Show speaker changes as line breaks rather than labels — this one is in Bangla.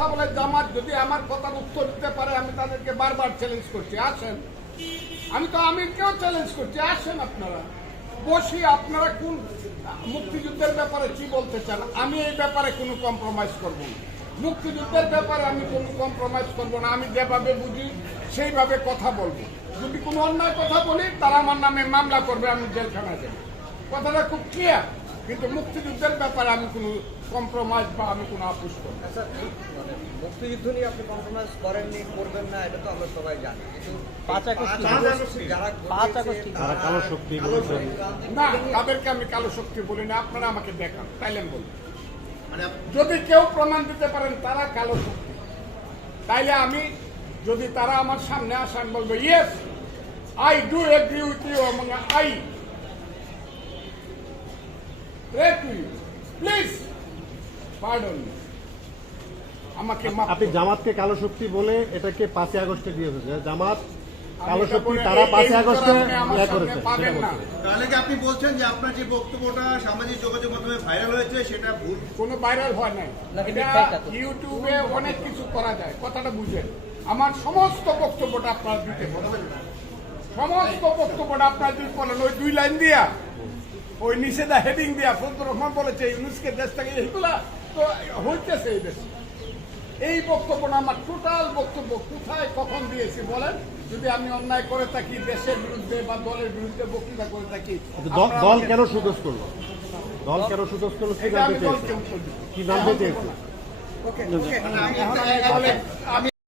কথা বলে জামাত যদি আমার কথার উত্তর দিতে পারে, আমি তাদেরকে বারবার চ্যালেঞ্জ করছি। আসেন। আমি তো আমিরকেও চ্যালেঞ্জ করছি। আসেন আপনারা। বসি, আপনারা কোন মুক্তিযুদ্ধের ব্যাপারে কি বলতে চান? আমি এই ব্যাপারে কোনো কম্প্রোমাইজ করব না। মুক্তিযুদ্ধের ব্যাপারে আমি কোনো কম্প্রোমাইজ করব না। আমি যেভাবে বুঝি, সেইভাবে কথা বলব। যদি কোনো অন্যায় কথা বলি, তারা আমার নামে মামলা করবে, আমি জেলখানায় যাব। কথাটা খুব ক্লিয়ার কিন্তু মুক্তিযুদ্ধের ব্যাপারে আমি কোনো কম্প্রোমাইজ বা আমি কোনো আপোষ করব
মুক্তিযুদ্ধ নিয়ে আপনি কম্প্রোমাইজ করেননি করবেন না এটা তো আমরা সবাই জানি। কিন্তু
পাঁচ আগস্ট
যারা
পাঁচ আগস্ট
তারা কালো শক্তি বলেছেন
না তাদেরকে আমি কালো শক্তি বলি না আপনারা আমাকে দেখান তাইলেন বলুন
মানে
যদি কেউ প্রমাণ দিতে পারেন তারা কালো শক্তি। তাইলে আমি যদি তারা আমার সামনে আসে আমি বলব yes I do agree with you I pray to you please pardon আমাকে
আপনি জামাতকে কালো শক্তি বলে এটাকে পাঁচই আগস্টে দিয়ে জামাত কালো শক্তি তারা পাঁচই আগস্টে
আপনি আমার
ইয়ে করেছে
পাবেন
সেটা
না।
বলছে।
তাহলে কি আপনি বলছেন যে আপনার যে বক্তব্যটা সামাজিক যোগাযোগ মাধ্যমে ভাইরাল হয়েছে সেটা ভুল?
কোনো ভাইরাল হয় নাই। এটা ইউটিউবে অনেক কিছু করা যায়। কথাটা বুঝেন। আমার সমস্ত বক্তব্যটা আপনার দিতে সমস্ত বক্তব্যটা আপনার যদি বলেন ওই দুই লাইন দিয়া ওই নিষেধা হেডিং দিয়া ফজলুর রহমান বলেছে ইউনুসকে দেশ থেকে এইগুলা তো হইতেছে এই দেশে। এই বক্তব্যটা আমার টোটাল বক্তব্য কোথায় কখন দিয়েছি বলেন? যদি আমি অন্যায় করে থাকি দেশের বিরুদ্ধে বা দলের বিরুদ্ধে বক্তৃতা করে থাকি
দল- কেন সুযোগ করল? দল কেন সুযোগ করল? কি জানতে চেয়েছে কি জানতে
আমি